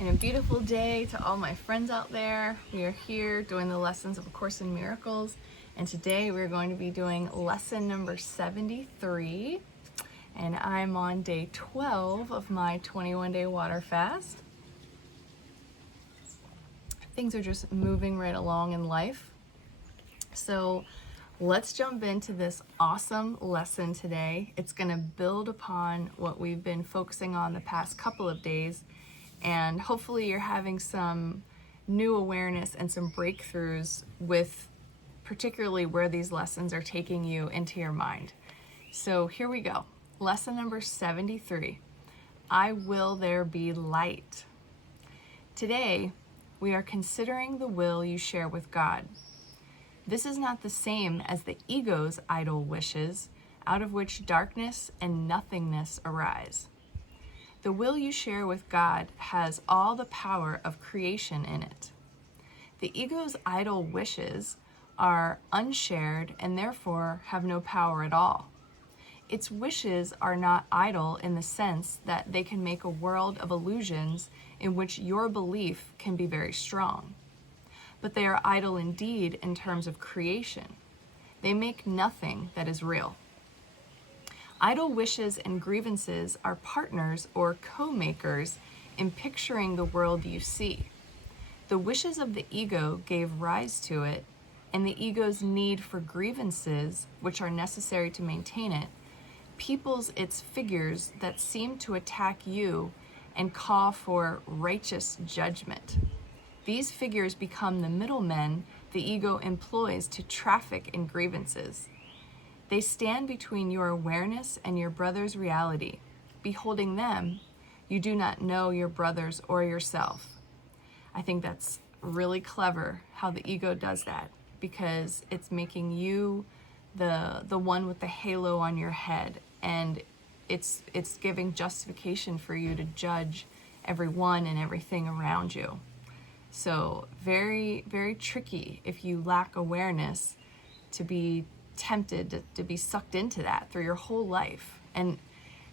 And a beautiful day to all my friends out there. We are here doing the lessons of A Course in Miracles, and today we're going to be doing lesson number 73, and I'm on day 12 of my 21-day water fast. Things are just moving right along in life. So let's jump into this awesome lesson today. It's going to build upon what we've been focusing on the past couple of days, and hopefully you're having some new awareness and some breakthroughs with particularly where these lessons are taking you into your mind. So here we go. Lesson number 73. I will there be light. Today, we are considering the will you share with God. This is not the same as the ego's idle wishes, out of which darkness and nothingness arise. The will you share with God has all the power of creation in it. The ego's idle wishes are unshared and therefore have no power at all. Its wishes are not idle in the sense that they can make a world of illusions in which your belief can be very strong. But they are idle indeed in terms of creation. They make nothing that is real. Idle wishes and grievances are partners or co-makers in picturing the world you see. The wishes of the ego gave rise to it, and the ego's need for grievances, which are necessary to maintain it, peoples its figures that seem to attack you and call for righteous judgment. These figures become the middlemen the ego employs to traffic in grievances. They stand between your awareness and your brother's reality. Beholding them, you do not know your brothers or yourself. I think that's really clever how the ego does that, because it's making you the one with the halo on your head, and it's giving justification for you to judge everyone and everything around you. So very, very tricky if you lack awareness to be tempted to be sucked into that through your whole life. And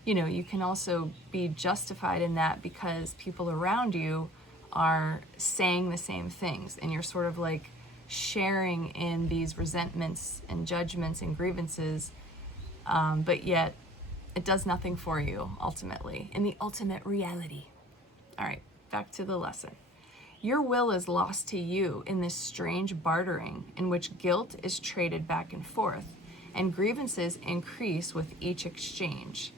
you can also be justified in that because people around you are saying the same things, and you're sort of like sharing in these resentments and judgments and grievances, but yet it does nothing for you ultimately in the ultimate reality. All right, back to the lesson. Your will is lost to you in this strange bartering in which guilt is traded back and forth, and grievances increase with each exchange.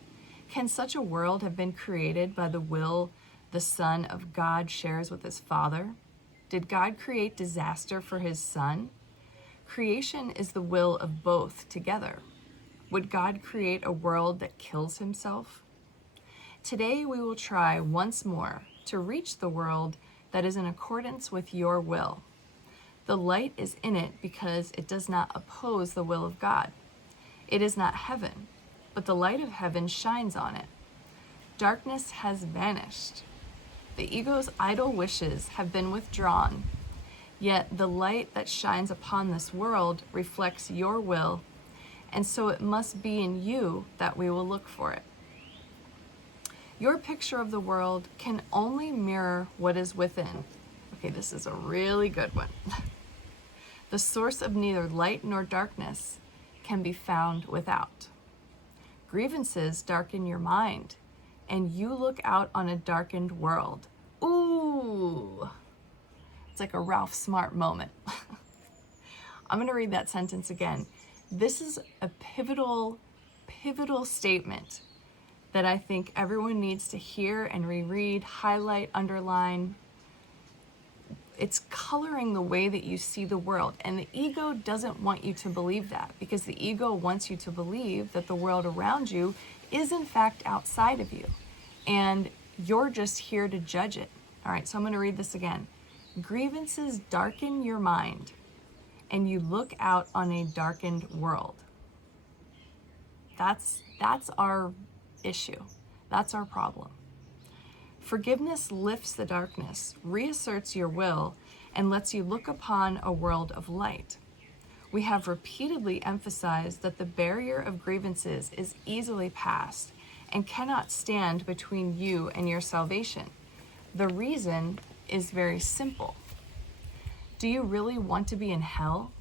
Can such a world have been created by the will the Son of God shares with his Father? Did God create disaster for his Son? Creation is the will of both together. Would God create a world that kills himself? Today we will try once more to reach the world that is in accordance with your will. The light is in it because it does not oppose the will of God. It is not heaven, but the light of heaven shines on it. Darkness has vanished. The ego's idle wishes have been withdrawn, yet the light that shines upon this world reflects your will, and so it must be in you that we will look for it. Your picture of the world can only mirror what is within. Okay, this is a really good one. The source of neither light nor darkness can be found without. Grievances darken your mind, and you look out on a darkened world. Ooh, it's like a Ralph Smart moment. I'm going to read that sentence again. This is a pivotal statement that I think everyone needs to hear and reread, highlight, underline. It's coloring the way that you see the world. And the ego doesn't want you to believe that, because the ego wants you to believe that the world around you is in fact outside of you, and you're just here to judge it. All right, so I'm going to read this again. Grievances darken your mind, and you look out on a darkened world. That's our issue. That's our problem. Forgiveness lifts the darkness, reasserts your will, and lets you look upon a world of light. We have repeatedly emphasized that the barrier of grievances is easily passed and cannot stand between you and your salvation. The reason is very simple. Do you really want to be in hell?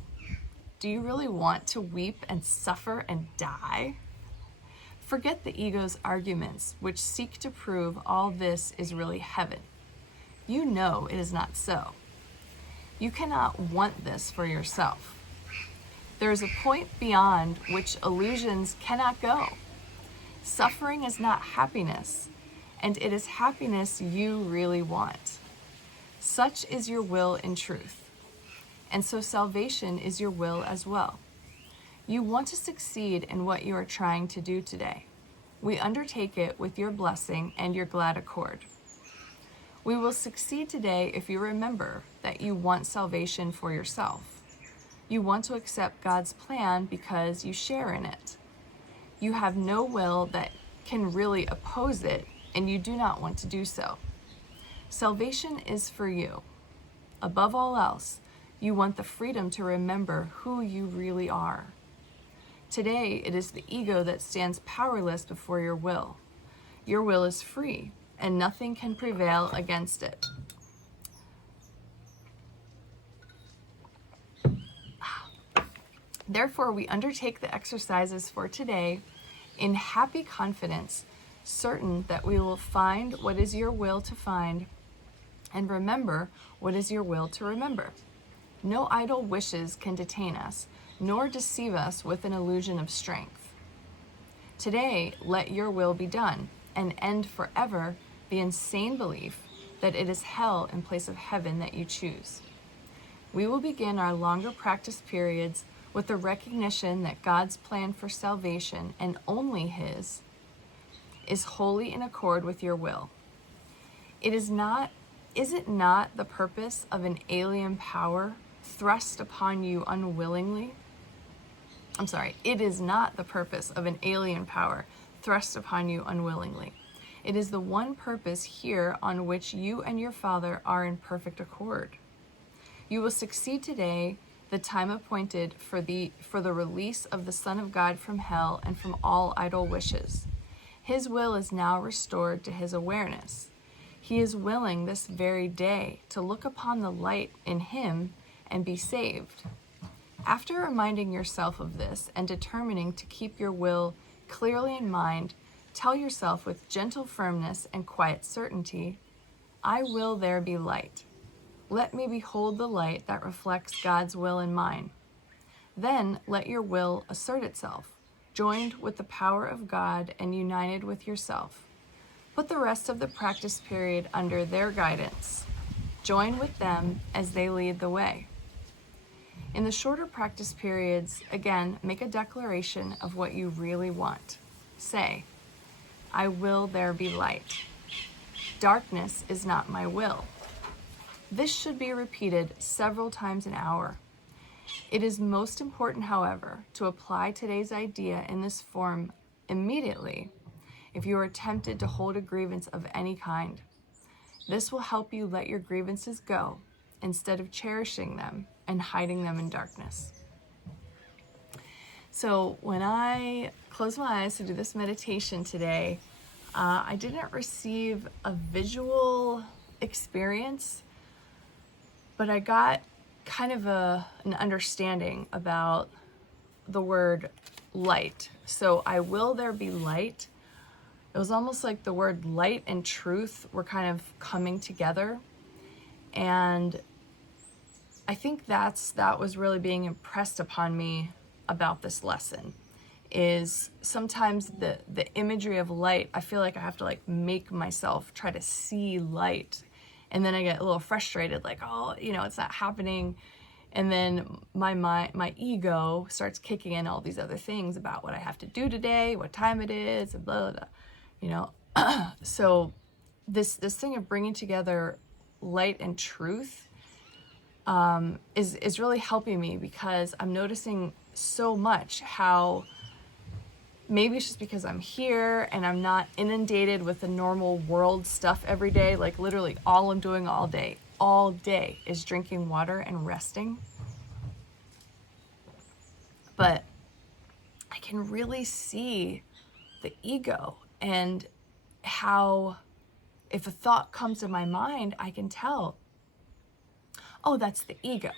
Do you really want to weep and suffer and die? Forget the ego's arguments, which seek to prove all this is really heaven. You know it is not so. You cannot want this for yourself. There is a point beyond which illusions cannot go. Suffering is not happiness, and it is happiness you really want. Such is your will in truth. And so salvation is your will as well. You want to succeed in what you are trying to do today. We undertake it with your blessing and your glad accord. We will succeed today if you remember that you want salvation for yourself. You want to accept God's plan because you share in it. You have no will that can really oppose it, and you do not want to do so. Salvation is for you. Above all else, you want the freedom to remember who you really are. Today, it is the ego that stands powerless before your will. Your will is free, and nothing can prevail against it. Therefore, we undertake the exercises for today in happy confidence, certain that we will find what is your will to find and remember what is your will to remember. No idle wishes can detain us, nor deceive us with an illusion of strength. Today, let your will be done and end forever the insane belief that it is hell in place of heaven that you choose. We will begin our longer practice periods with the recognition that God's plan for salvation, and only His, is wholly in accord with your will. Is it not the purpose of an alien power thrust upon you unwillingly? It is not the purpose of an alien power thrust upon you unwillingly. It is the one purpose here on which you and your Father are in perfect accord. You will succeed today, the time appointed for the release of the Son of God from hell and from all idle wishes. His will is now restored to his awareness. He is willing this very day to look upon the light in him and be saved. After reminding yourself of this and determining to keep your will clearly in mind, tell yourself with gentle firmness and quiet certainty, I will there be light. Let me behold the light that reflects God's will in mine. Then let your will assert itself, joined with the power of God and united with yourself. Put the rest of the practice period under their guidance. Join with them as they lead the way. In the shorter practice periods, again, make a declaration of what you really want. Say, I will there be light. Darkness is not my will. This should be repeated several times an hour. It is most important, however, to apply today's idea in this form immediately if you are tempted to hold a grievance of any kind. This will help you let your grievances go instead of cherishing them and hiding them in darkness. So when I closed my eyes to do this meditation today, I didn't receive a visual experience, but I got kind of an understanding about the word light. So I will there be light. It was almost like the word light and truth were kind of coming together. And I think that was really being impressed upon me about this lesson, is sometimes the imagery of light, I feel like I have to make myself try to see light. And then I get a little frustrated, it's not happening. And then my ego starts kicking in all these other things about what I have to do today, what time it is, and blah, blah, blah, So this thing of bringing together light and truth is really helping me, because I'm noticing so much how maybe it's just because I'm here and I'm not inundated with the normal world stuff every day. Like literally all I'm doing all day is drinking water and resting. But I can really see the ego and how if a thought comes to my mind, I can tell, oh, that's the ego.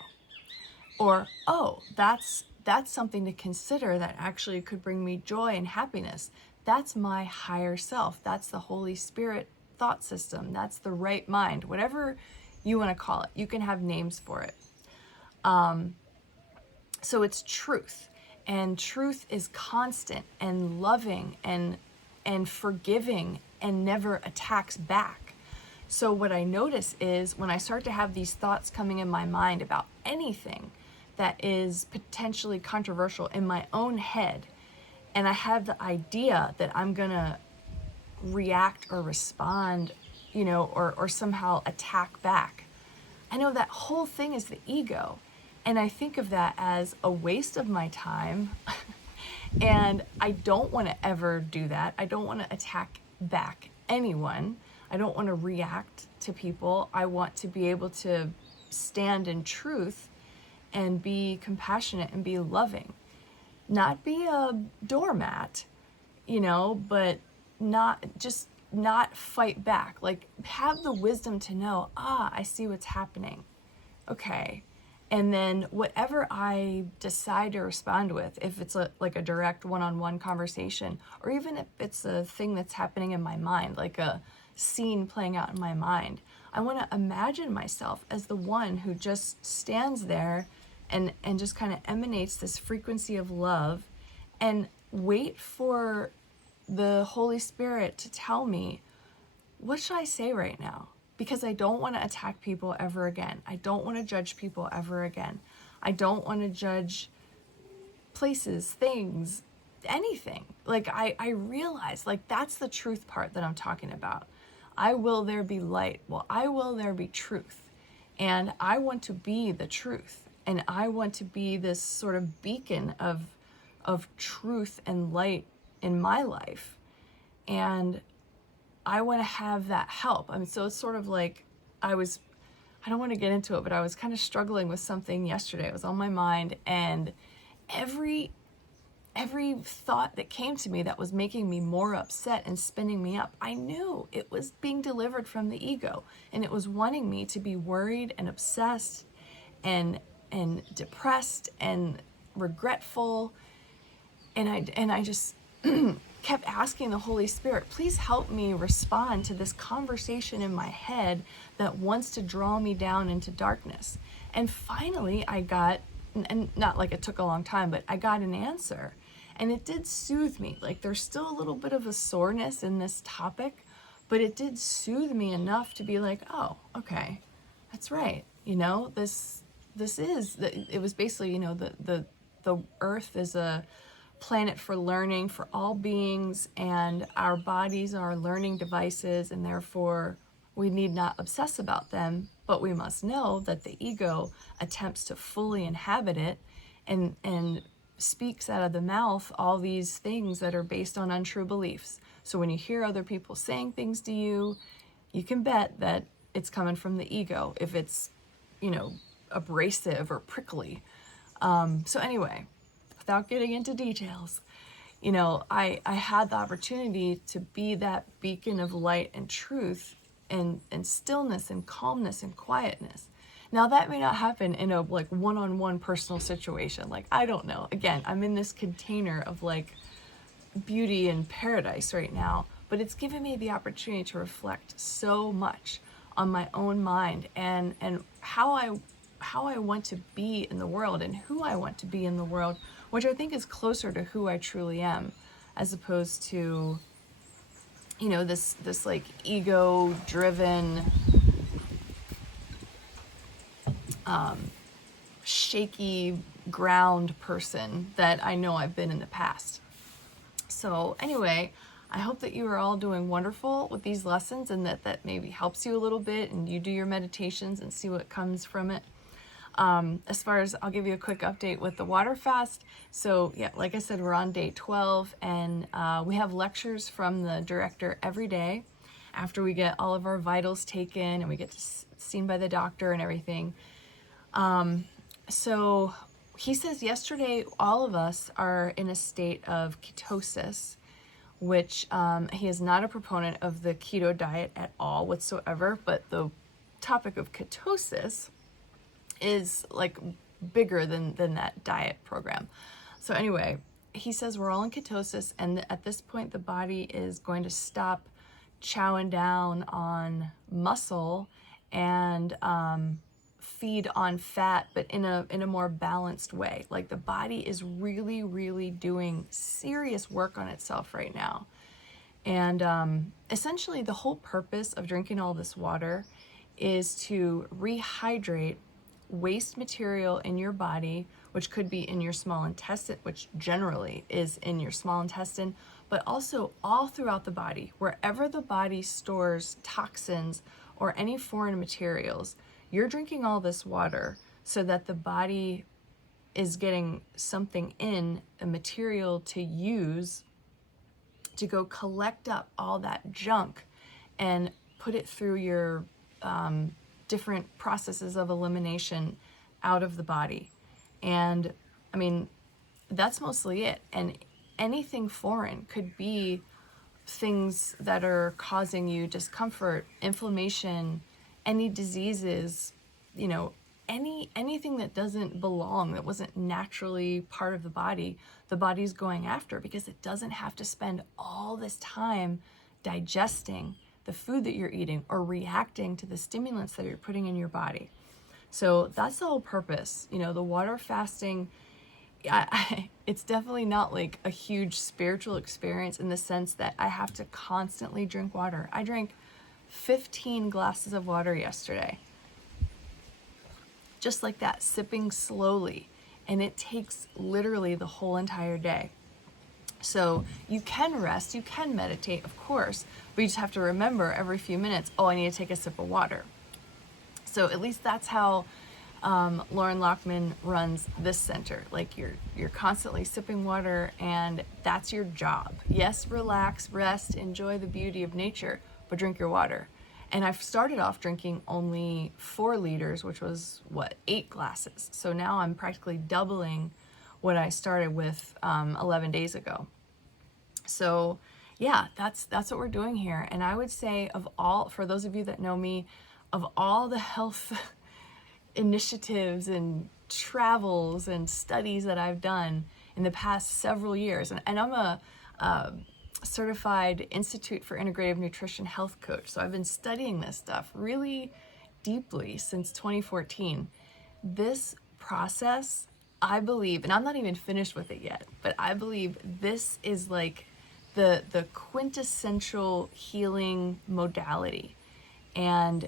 Or, oh, that's something to consider that actually could bring me joy and happiness. That's my higher self. That's the Holy Spirit thought system. That's the right mind, whatever you want to call it. You can have names for it. So it's truth, and truth is constant and loving and forgiving and never attacks back. So what I notice is when I start to have these thoughts coming in my mind about anything that is potentially controversial in my own head, and I have the idea that I'm gonna react or respond, or somehow attack back, I know that whole thing is the ego. And I think of that as a waste of my time. And I don't want to ever do that. I don't want to attack back anyone. I don't want to react to people. I want to be able to stand in truth and be compassionate and be loving. Not be a doormat, but not fight back. Like, have the wisdom to know, I see what's happening. Okay. And then whatever I decide to respond with, if it's like a direct one-on-one conversation, or even if it's a thing that's happening in my mind, like a scene playing out in my mind, I want to imagine myself as the one who just stands there and just kind of emanates this frequency of love and wait for the Holy Spirit to tell me, what should I say right now? Because I don't want to attack people ever again. I don't want to judge people ever again. I don't want to judge places, things, anything. Like I realize, like, that's the truth part that I'm talking about. I will there be light. Well, I will there be truth. And I want to be the truth. And I want to be this sort of beacon of truth and light in my life. And I want to have that help. I mean, so it's sort of like I don't want to get into it, but I was kind of struggling with something yesterday. It was on my mind, and every thought that came to me that was making me more upset and spinning me up, I knew it was being delivered from the ego, and it was wanting me to be worried and obsessed and depressed and regretful. And I just kept asking the Holy Spirit, please help me respond to this conversation in my head that wants to draw me down into darkness. And finally I got, and not like it took a long time, but I got an answer. And it did soothe me. Like, there's still a little bit of a soreness in this topic, but it did soothe me enough to be like, oh, okay, that's right. It was basically, the earth is a planet for learning for all beings, and our bodies are learning devices, and therefore we need not obsess about them, but we must know that the ego attempts to fully inhabit it and speaks out of the mouth all these things that are based on untrue beliefs. So when you hear other people saying things to you, you can bet that it's coming from the ego if it's, abrasive or prickly. So anyway, without getting into details, I had the opportunity to be that beacon of light and truth and stillness and calmness and quietness. Now, that may not happen in a one-on-one personal situation. Like, I don't know. Again, I'm in this container of beauty and paradise right now, but it's given me the opportunity to reflect so much on my own mind and how I want to be in the world and who I want to be in the world, which I think is closer to who I truly am, as opposed to, this ego-driven, shaky ground person that I know I've been in the past. So anyway, I hope that you are all doing wonderful with these lessons, and that maybe helps you a little bit, and you do your meditations and see what comes from it. As far as, I'll give you a quick update with the water fast. So yeah, like I said, we're on day 12, and we have lectures from the director every day after we get all of our vitals taken and we get seen by the doctor and everything. So he says yesterday all of us are in a state of ketosis, which he is not a proponent of the keto diet at all whatsoever, but the topic of ketosis is like bigger than that diet program. So anyway, he says we're all in ketosis, and at this point the body is going to stop chowing down on muscle and feed on fat, but in a more balanced way. Like the body is really doing serious work on itself right now. And essentially the whole purpose of drinking all this water is to rehydrate waste material in your body, which could be in your small intestine, which generally is in your small intestine, but also all throughout the body. Wherever the body stores toxins or any foreign materials, you're drinking all this water so that the body is getting something in, a material to use to go collect up all that junk and put it through your different processes of elimination out of the body. And I mean, that's mostly it. And anything foreign could be things that are causing you discomfort, inflammation, any diseases, you know, anything that doesn't belong, that wasn't naturally part of the body's going after, because it doesn't have to spend all this time digesting the food that you're eating or reacting to the stimulants that you're putting in your body. So that's the whole purpose. You know, the water fasting, it's definitely not like a huge spiritual experience in the sense that I have to constantly drink water. I drank 15 glasses of water yesterday. Just like that, sipping slowly. And it takes literally the whole entire day. So you can rest, you can meditate, of course, but you just have to remember every few minutes, oh, I need to take a sip of water. So at least that's how Lauren Lockman runs this center. Like you're constantly sipping water, and that's your job. Yes, relax, rest, enjoy the beauty of nature, but drink your water. And I've started off drinking only 4 liters, which was 8 glasses. So now I'm practically doubling what I started with 11 days ago. So yeah, that's what we're doing here. And I would say, for those of you that know me, of all the health initiatives and travels and studies that I've done in the past several years, and I'm a certified Institute for Integrative Nutrition health coach. So I've been studying this stuff really deeply since 2014. This process, I believe, and I'm not even finished with it yet, but I believe this is like the quintessential healing modality. And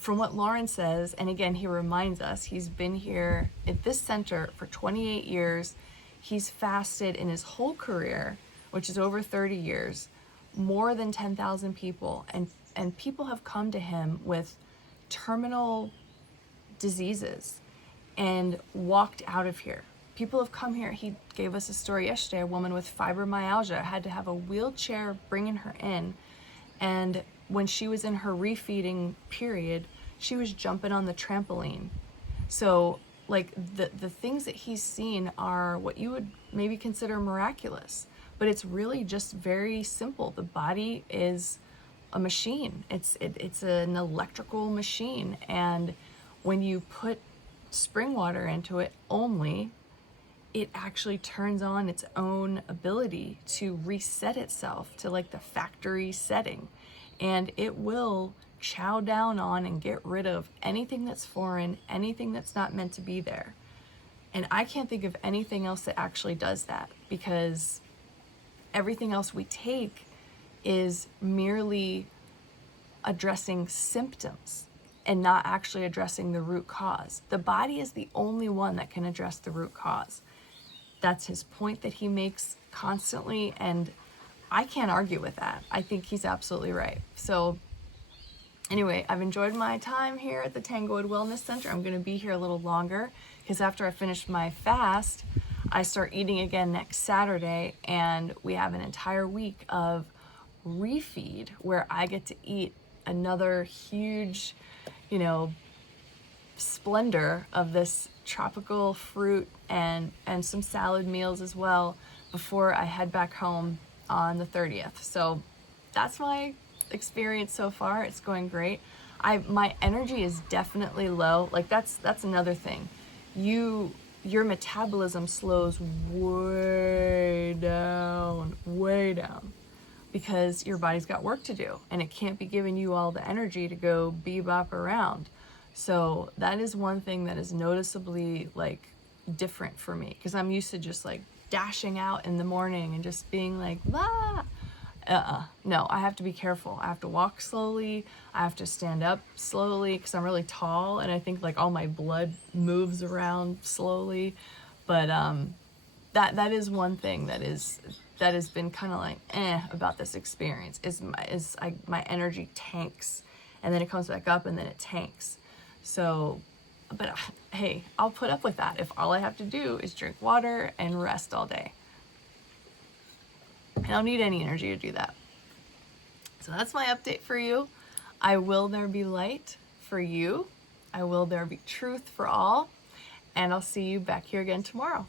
from what Lauren says, and again, he reminds us, he's been here at this center for 28 years. He's fasted in his whole career, which is over 30 years, more than 10,000 people. And people have come to him with terminal diseases and walked out of here. People have come here. He gave us a story yesterday. A woman with fibromyalgia had to have a wheelchair bringing her in. And when she was in her refeeding period, she was jumping on the trampoline. So like the things that he's seen are what you would maybe consider miraculous, but it's really just very simple. The body is a machine. It's an electrical machine. And when you put spring water into it only, it actually turns on its own ability to reset itself to like the factory setting. And it will chow down on and get rid of anything that's foreign, anything that's not meant to be there. And I can't think of anything else that actually does that, because everything else we take is merely addressing symptoms and not actually addressing the root cause. The body is the only one that can address the root cause. That's his point that he makes constantly, and I can't argue with that. I think he's absolutely right. So anyway, I've enjoyed my time here at the Tanglewood Wellness Center. I'm going to be here a little longer because after I finish my fast, I start eating again next Saturday, and we have an entire week of refeed where I get to eat another huge, splendor of this tropical fruit and some salad meals as well before I head back home on the 30th. So that's my experience so far. It's going great. My energy is definitely low. Like that's another thing. Your metabolism slows way down, because your body's got work to do and it can't be giving you all the energy to go bebop around. So that is one thing that is noticeably like different for me, because I'm used to just like dashing out in the morning and just being like, ah. No, I have to be careful. I have to walk slowly. I have to stand up slowly because I'm really tall and I think like all my blood moves around slowly. But that is one thing that has been kind of like about this experience is my energy tanks, and then it comes back up and then it tanks. So, but hey, I'll put up with that if all I have to do is drink water and rest all day. I don't need any energy to do that. So that's my update for you. I will there be light for you. I will there be truth for all. And I'll see you back here again tomorrow.